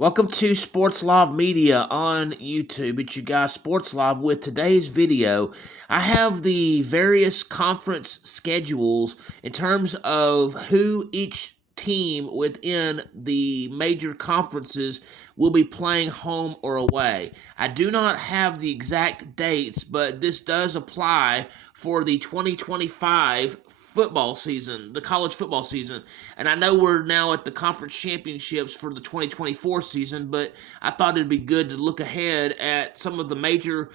Welcome to Sports Live Media on YouTube. It's you guys, Sports Live. With today's video, I have the various conference schedules in terms of who each team within the major conferences will be playing home or away. I do not have the exact dates, but this does apply for the 2025 football season, the college football season. And I know we're now at the conference championships for the 2024 season, but I thought it'd be good to look ahead at some of the major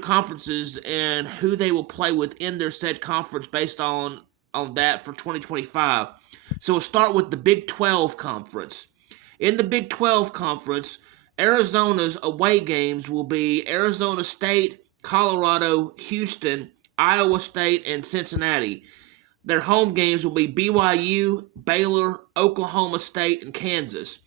conferences and who they will play within their said conference based on that for 2025. So we'll start with the Big 12 conference. In the Big 12 conference, Arizona's away games will be Arizona State, Colorado, Houston, Iowa State, and Cincinnati. Their home games will be BYU, Baylor, Oklahoma State, and Kansas.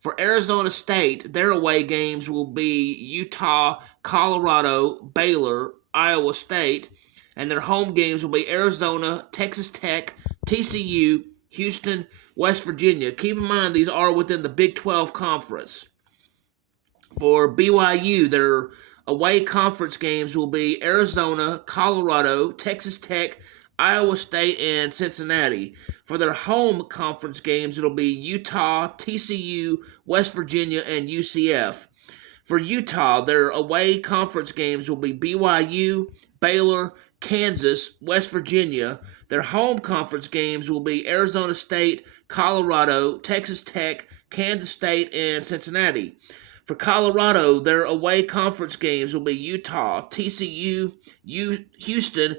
For Arizona State, their away games will be Utah, Colorado, Baylor, Iowa State, and their home games will be Arizona, Texas Tech, TCU, Houston, West Virginia. Keep in mind these are within the Big 12 conference. For BYU, their away conference games will be Arizona, Colorado, Texas Tech, Iowa State, and Cincinnati. For their home conference games, it'll be Utah, TCU, West Virginia, and UCF. For Utah, their away conference games will be BYU, Baylor, Kansas, West Virginia. Their home conference games will be Arizona State, Colorado, Texas Tech, Kansas State, and Cincinnati. For Colorado, their away conference games will be Utah, TCU, Houston,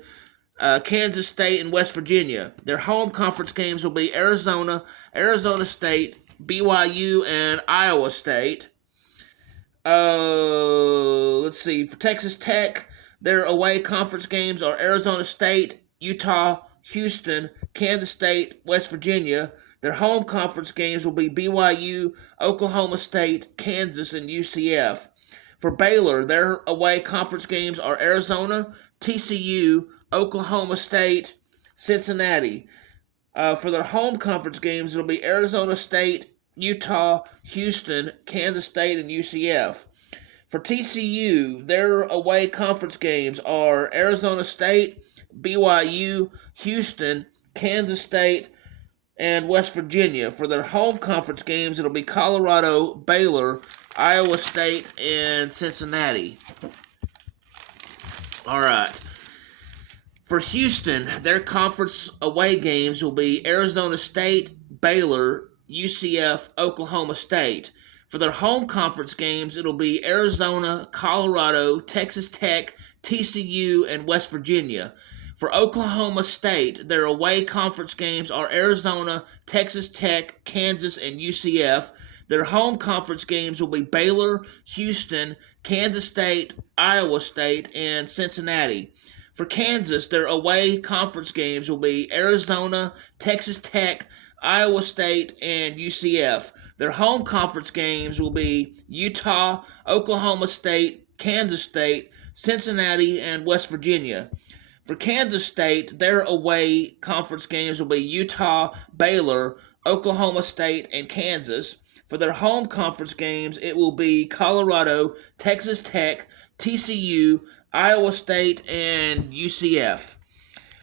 Kansas State, and West Virginia. Their home conference games will be Arizona, Arizona State, BYU, and Iowa State. Let's see. For Texas Tech, their away conference games are Arizona State, Utah, Houston, Kansas State, West Virginia. Their home conference games will be BYU, Oklahoma State, Kansas, and UCF. For Baylor, their away conference games are Arizona, TCU, Oklahoma State, Cincinnati. For their home conference games, it'll be Arizona State, Utah, Houston, Kansas State, and UCF. For TCU, their away conference games are Arizona State, BYU, Houston, Kansas State, and West Virginia. For their home conference games, it'll be Colorado, Baylor, Iowa State, and Cincinnati. All right. For Houston, their conference away games will be Arizona State, Baylor, UCF, Oklahoma State. For their home conference games, it'll be Arizona, Colorado, Texas Tech, TCU, and West Virginia. For Oklahoma State, their away conference games are Arizona, Texas Tech, Kansas, and UCF. Their home conference games will be Baylor, Houston, Kansas State, Iowa State, and Cincinnati. For Kansas, their away conference games will be Arizona, Texas Tech, Iowa State, and UCF. Their home conference games will be Utah, Oklahoma State, Kansas State, Cincinnati, and West Virginia. For Kansas State, their away conference games will be Utah, Baylor, Oklahoma State, and Kansas. For their home conference games, it will be Colorado, Texas Tech, TCU, Iowa State, and UCF.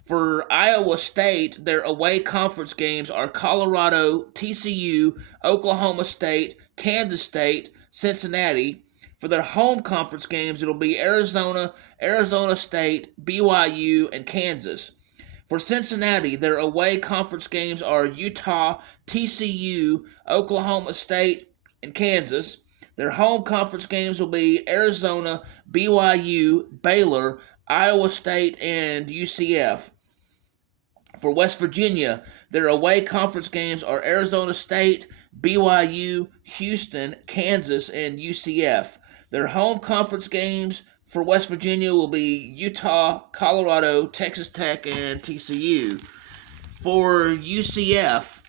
For Iowa State, their away conference games are Colorado, TCU, Oklahoma State, Kansas State, Cincinnati. For their home conference games, it'll be Arizona, Arizona State, BYU, and Kansas. For Cincinnati, their away conference games are Utah, TCU, Oklahoma State, and Kansas. Their home conference games will be Arizona, BYU, Baylor, Iowa State, and UCF. For West Virginia, their away conference games are Arizona State, BYU, Houston, Kansas, and UCF. Their home conference games for West Virginia will be Utah, Colorado, Texas Tech, and TCU. For UCF,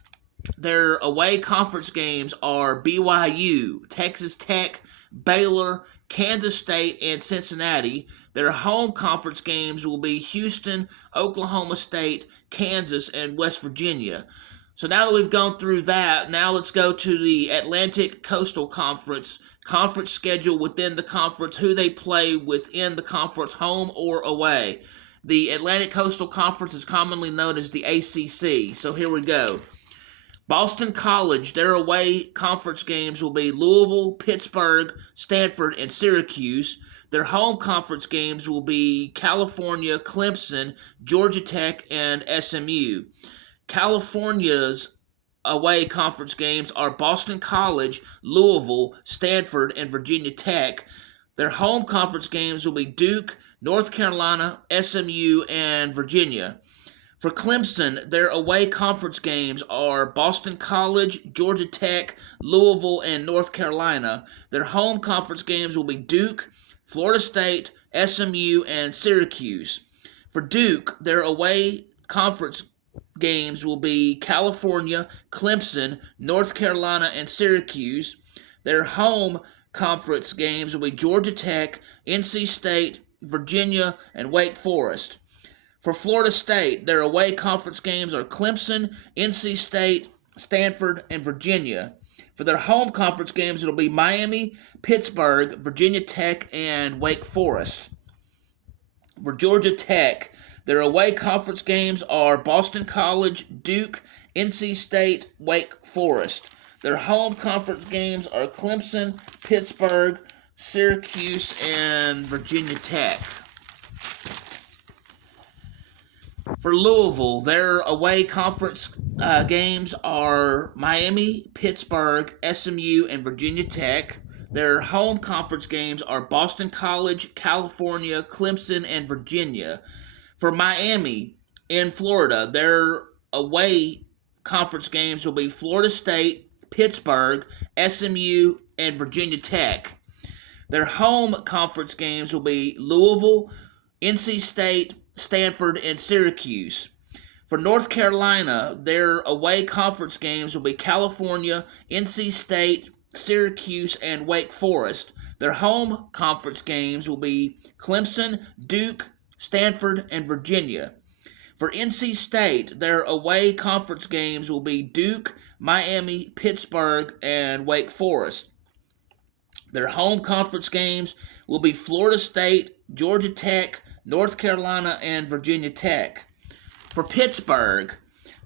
their away conference games are BYU, Texas Tech, Baylor, Kansas State, and Cincinnati. Their home conference games will be Houston, Oklahoma State, Kansas, and West Virginia. So now that we've gone through that, now let's go to the Atlantic Coastal Conference schedule within the conference, who they play within the conference, home or away. The Atlantic Coastal Conference is commonly known as the ACC. So here we go. Boston College, their away conference games will be Louisville, Pittsburgh, Stanford, and Syracuse. Their home conference games will be California, Clemson, Georgia Tech, and SMU. California's away conference games are Boston College, Louisville, Stanford, and Virginia Tech. Their home conference games will be Duke, North Carolina, SMU, and Virginia. For Clemson, their away conference games are Boston College, Georgia Tech, Louisville, and North Carolina. Their home conference games will be Duke, Florida State, SMU, and Syracuse. For Duke, their away conference games will be California, Clemson, North Carolina, and Syracuse. Their home conference games will be Georgia Tech, NC State, Virginia, and Wake Forest. For Florida State, their away conference games are Clemson, NC State, Stanford, and Virginia. For their home conference games, it'll be Miami, Pittsburgh, Virginia Tech, and Wake Forest. For Georgia Tech, their away conference games are Boston College, Duke, NC State, Wake Forest. Their home conference games are Clemson, Pittsburgh, Syracuse, and Virginia Tech. For Louisville, their away conference games are Miami, Pittsburgh, SMU, and Virginia Tech. Their home conference games are Boston College, California, Clemson, and Virginia. For Miami in Florida, their away conference games will be Florida State, Pittsburgh, SMU, and Virginia Tech. Their home conference games will be Louisville, NC State, Stanford, and Syracuse. For North Carolina, their away conference games will be California, NC State, Syracuse, and Wake Forest. Their home conference games will be Clemson, Duke, Stanford, and Virginia. For NC State, their away conference games will be Duke, Miami, Pittsburgh, and Wake Forest. Their home conference games will be Florida State, Georgia Tech, North Carolina, and Virginia Tech. For Pittsburgh,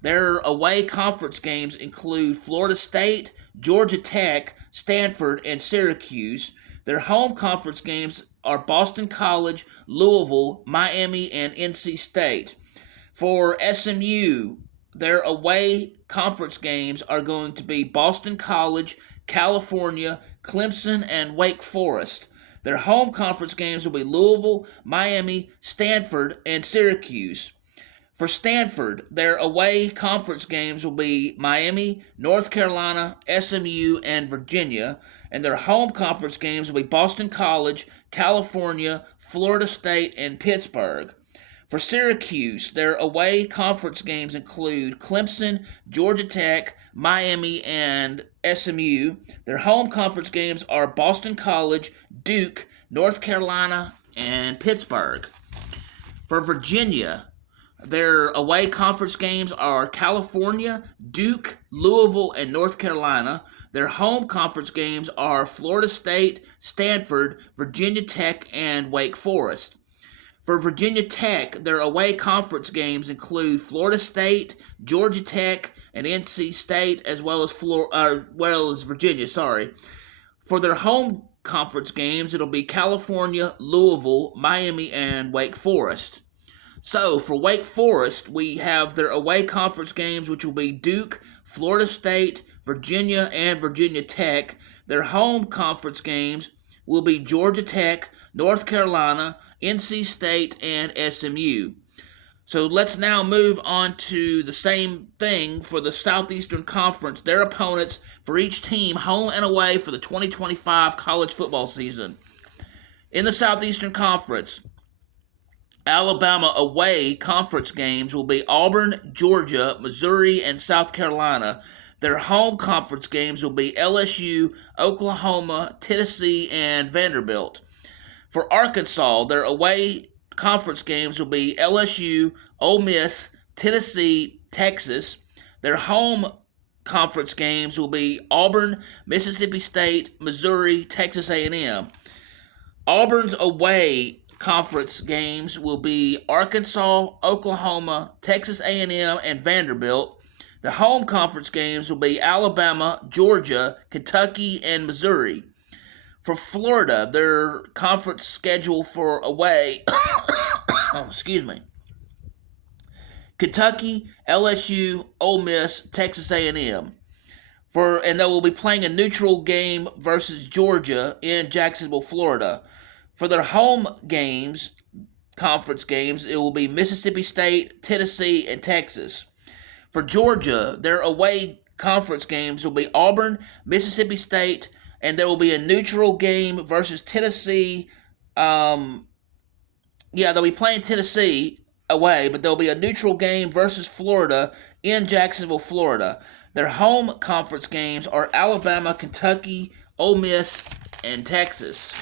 their away conference games include Florida State, Georgia Tech, Stanford, and Syracuse. Their home conference games are Boston College, Louisville, Miami, and NC State. For SMU, their away conference games are going to be Boston College, California, Clemson, and Wake Forest. Their home conference games will be Louisville, Miami, Stanford, and Syracuse. For Stanford, their away conference games will be Miami, North Carolina, SMU, and Virginia. And their home conference games will be Boston College, California, Florida State, and Pittsburgh. For Syracuse, their away conference games include Clemson, Georgia Tech, Miami, and SMU. Their home conference games are Boston College, Duke, North Carolina, and Pittsburgh. For Virginia, their away conference games are California, Duke, Louisville, and North Carolina. Their home conference games are Florida State, Stanford, Virginia Tech, and Wake Forest. For Virginia Tech, their away conference games include Florida State, Georgia Tech, and NC State, as well as Virginia. For their home conference games, it'll be California, Louisville, Miami, and Wake Forest. So, for Wake Forest, we have their away conference games, which will be Duke, Florida State, Virginia, and Virginia Tech. Their home conference games will be Georgia Tech, North Carolina, NC State, and SMU. So let's now move on to the same thing for the Southeastern Conference, their opponents for each team, home and away, for the 2025 college football season. In the Southeastern Conference, Alabama away conference games will be Auburn, Georgia, Missouri, and South Carolina. Their home conference games will be LSU, Oklahoma, Tennessee, and Vanderbilt. For Arkansas, their away conference games will be LSU, Ole Miss, Tennessee, Texas. Their home conference games will be Auburn, Mississippi State, Missouri, Texas A&M. Auburn's away conference games will be Arkansas, Oklahoma, Texas A&M, and Vanderbilt. The home conference games will be Alabama, Georgia, Kentucky, and Missouri. For Florida, their conference schedule for away, excuse me, Kentucky, LSU, Ole Miss, Texas A&M. And they will be playing a neutral game versus Georgia in Jacksonville, Florida. For their home games, conference games, it will be Mississippi State, Tennessee, and Texas. For Georgia, their away conference games will be Auburn, Mississippi State, and there will be a neutral game versus Tennessee. They'll be playing Tennessee away, but there'll be a neutral game versus Florida in Jacksonville, Florida. Their home conference games are Alabama, Kentucky, Ole Miss, and Texas.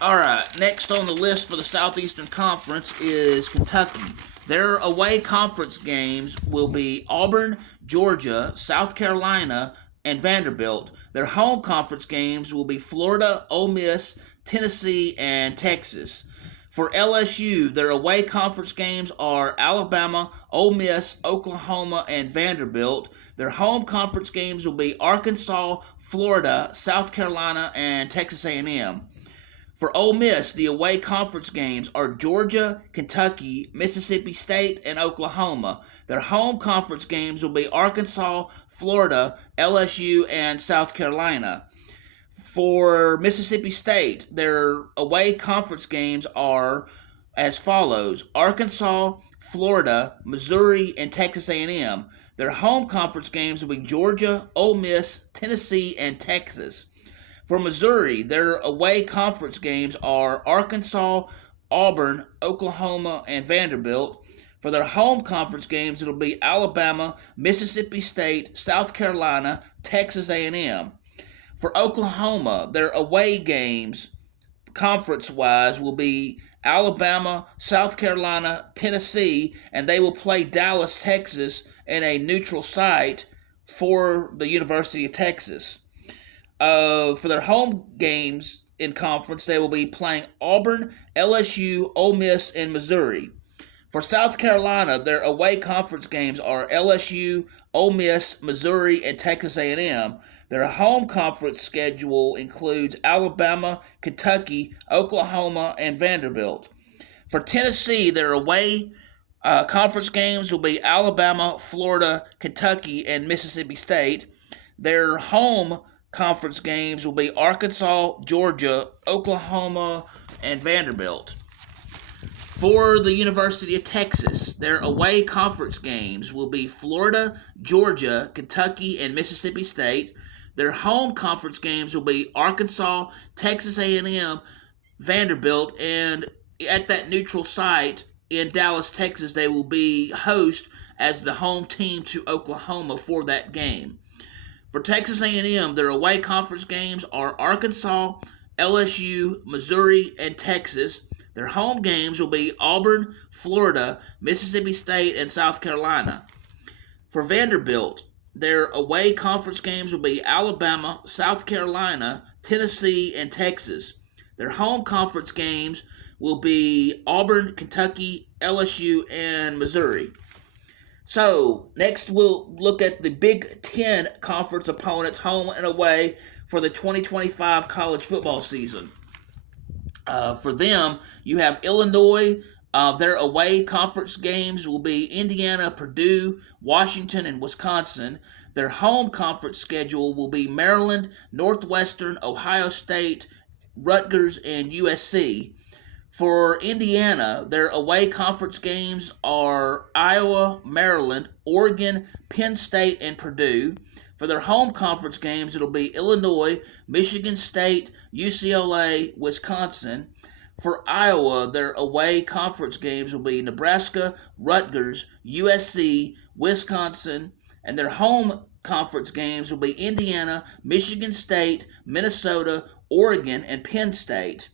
All right, next on the list for the Southeastern Conference is Kentucky. Their away conference games will be Auburn, Georgia, South Carolina, and Vanderbilt. Their home conference games will be Florida, Ole Miss, Tennessee, and Texas. For LSU, their away conference games are Alabama, Ole Miss, Oklahoma, and Vanderbilt. Their home conference games will be Arkansas, Florida, South Carolina, and Texas A&M. For Ole Miss, the away conference games are Georgia, Kentucky, Mississippi State, and Oklahoma. Their home conference games will be Arkansas, Florida, LSU, and South Carolina. For Mississippi State, their away conference games are as follows: Arkansas, Florida, Missouri, and Texas A&M. Their home conference games will be Georgia, Ole Miss, Tennessee, and Texas. For Missouri, their away conference games are Arkansas, Auburn, Oklahoma, and Vanderbilt. For their home conference games, it'll be Alabama, Mississippi State, South Carolina, Texas A&M. For Oklahoma, their away games, conference-wise, will be Alabama, South Carolina, Tennessee, and they will play Dallas, Texas, in a neutral site for the University of Texas. For their home games in conference, they will be playing Auburn, LSU, Ole Miss, and Missouri. For South Carolina, their away conference games are LSU, Ole Miss, Missouri, and Texas A&M. Their home conference schedule includes Alabama, Kentucky, Oklahoma, and Vanderbilt. For Tennessee, their away conference games will be Alabama, Florida, Kentucky, and Mississippi State. Their home conference games will be Arkansas, Georgia, Oklahoma, and Vanderbilt. For the University of Texas, their away conference games will be Florida, Georgia, Kentucky, and Mississippi State. Their home conference games will be Arkansas, Texas A&M, Vanderbilt, and at that neutral site in Dallas, Texas, they will be host as the home team to Oklahoma for that game. For Texas A&M, their away conference games are Arkansas, LSU, Missouri, and Texas. Their home games will be Auburn, Florida, Mississippi State, and South Carolina. For Vanderbilt, their away conference games will be Alabama, South Carolina, Tennessee, and Texas. Their home conference games will be Auburn, Kentucky, LSU, and Missouri. So, next we'll look at the Big Ten conference opponents, home and away, for the 2025 college football season. For them, you have Illinois. Their away conference games will be Indiana, Purdue, Washington, and Wisconsin. Their home conference schedule will be Maryland, Northwestern, Ohio State, Rutgers, and USC. For Indiana, their away conference games are Iowa, Maryland, Oregon, Penn State, and Purdue. For their home conference games, it'll be Illinois, Michigan State, UCLA, Wisconsin. For Iowa, their away conference games will be Nebraska, Rutgers, USC, Wisconsin, and their home conference games will be Indiana, Michigan State, Minnesota, Oregon, and Penn State.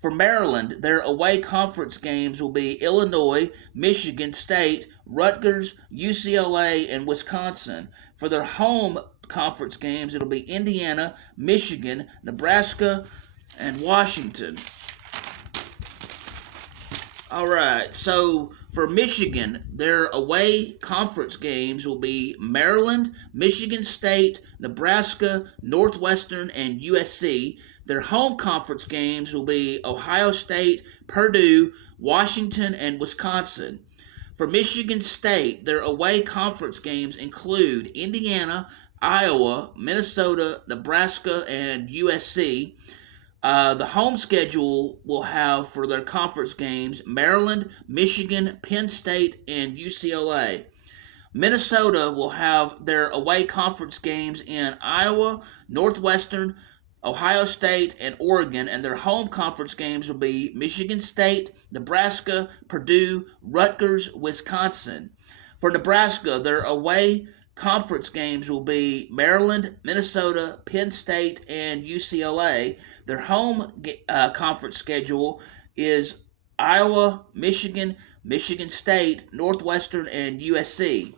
For Maryland, their away conference games will be Illinois, Michigan State, Rutgers, UCLA, and Wisconsin. For their home conference games, it'll be Indiana, Michigan, Nebraska, and Washington. All right, so for Michigan, their away conference games will be Maryland, Michigan State, Nebraska, Northwestern, and USC. Their home conference games will be Ohio State, Purdue, Washington, and Wisconsin. For Michigan State, their away conference games include Indiana, Iowa, Minnesota, Nebraska, and USC. The home schedule will have for their conference games Maryland, Michigan, Penn State, and UCLA. Minnesota will have their away conference games in Iowa, Northwestern, Ohio State, and Oregon, and their home conference games will be Michigan State, Nebraska, Purdue, Rutgers, Wisconsin. For Nebraska, their away conference games will be Maryland, Minnesota, Penn State, and UCLA. Their home conference schedule is Iowa, Michigan, Michigan State, Northwestern, and USC.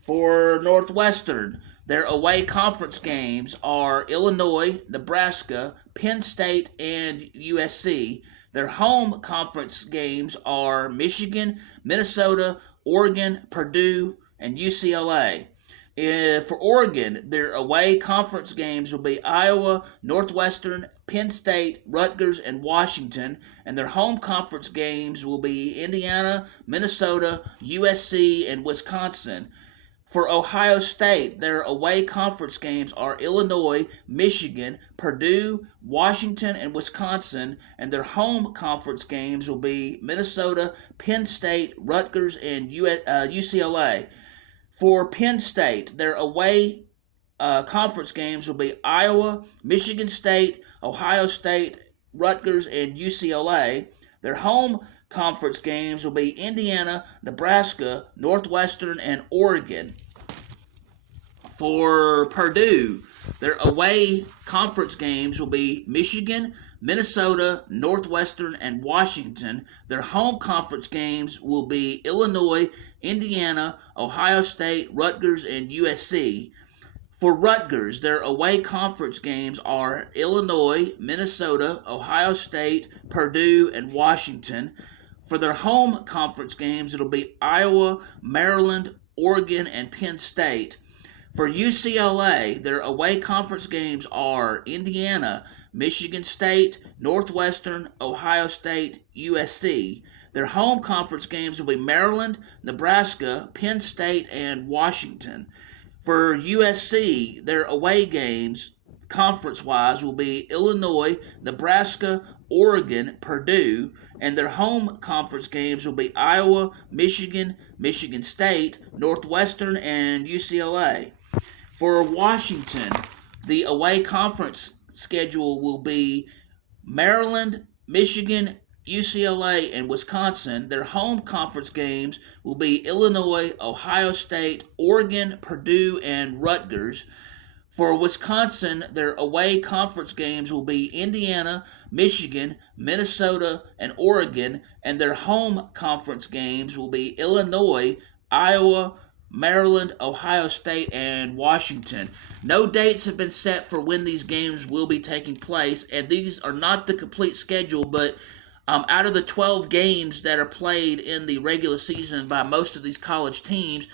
For Northwestern, their away conference games are Illinois, Nebraska, Penn State, and USC. Their home conference games are Michigan, Minnesota, Oregon, Purdue, and UCLA. For Oregon, their away conference games will be Iowa, Northwestern, Penn State, Rutgers, and Washington, and their home conference games will be Indiana, Minnesota, USC, and Wisconsin. For Ohio State, their away conference games are Illinois, Michigan, Purdue, Washington, and Wisconsin, and their home conference games will be Minnesota, Penn State, Rutgers, and UCLA. For Penn State, their away conference games will be Iowa, Michigan State, Ohio State, Rutgers, and UCLA. Their home conference games will be Indiana, Nebraska, Northwestern, and Oregon. For Purdue, their away conference games will be Michigan, Minnesota, Northwestern, and Washington. Their home conference games will be Illinois, Indiana, Ohio State, Rutgers, and USC. For Rutgers, their away conference games are Illinois, Minnesota, Ohio State, Purdue, and Washington. For their home conference games, it'll be Iowa, Maryland, Oregon, and Penn State. For UCLA, their away conference games are Indiana, Michigan State, Northwestern, Ohio State, USC. Their home conference games will be Maryland, Nebraska, Penn State, and Washington. For USC, their away games, conference-wise, will be Illinois, Nebraska, Oregon, Purdue, and their home conference games will be Iowa, Michigan, Michigan State, Northwestern, and UCLA. For Washington, the away conference schedule will be Maryland, Michigan, UCLA, and Wisconsin. Their home conference games will be Illinois, Ohio State, Oregon, Purdue, and Rutgers. For Wisconsin, their away conference games will be Indiana, Michigan, Minnesota, and Oregon, and their home conference games will be Illinois, Iowa, Maryland, Ohio State, and Washington. No dates have been set for when these games will be taking place, and these are not the complete schedule, but out of the 12 games that are played in the regular season by most of these college teams,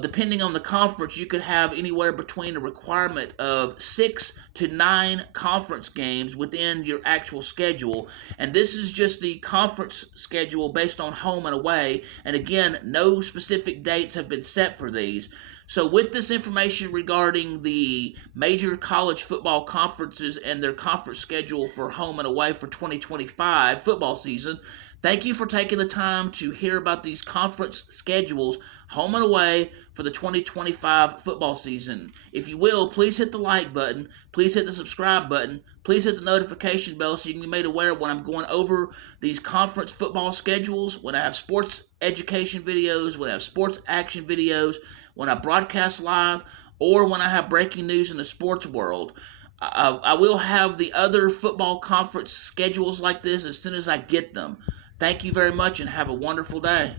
depending on the conference, you could have anywhere between a requirement of 6 to 9 conference games within your actual schedule. And this is just the conference schedule based on home and away. And again, no specific dates have been set for these. So with this information regarding the major college football conferences and their conference schedule for home and away for 2025 football season, thank you for taking the time to hear about these conference schedules, home and away, for the 2025 football season. If you will, please hit the like button. Please hit the subscribe button. Please hit the notification bell so you can be made aware when I'm going over these conference football schedules, when I have sports education videos, when I have sports action videos, when I broadcast live, or when I have breaking news in the sports world. I will have the other football conference schedules like this as soon as I get them. Thank you very much and have a wonderful day.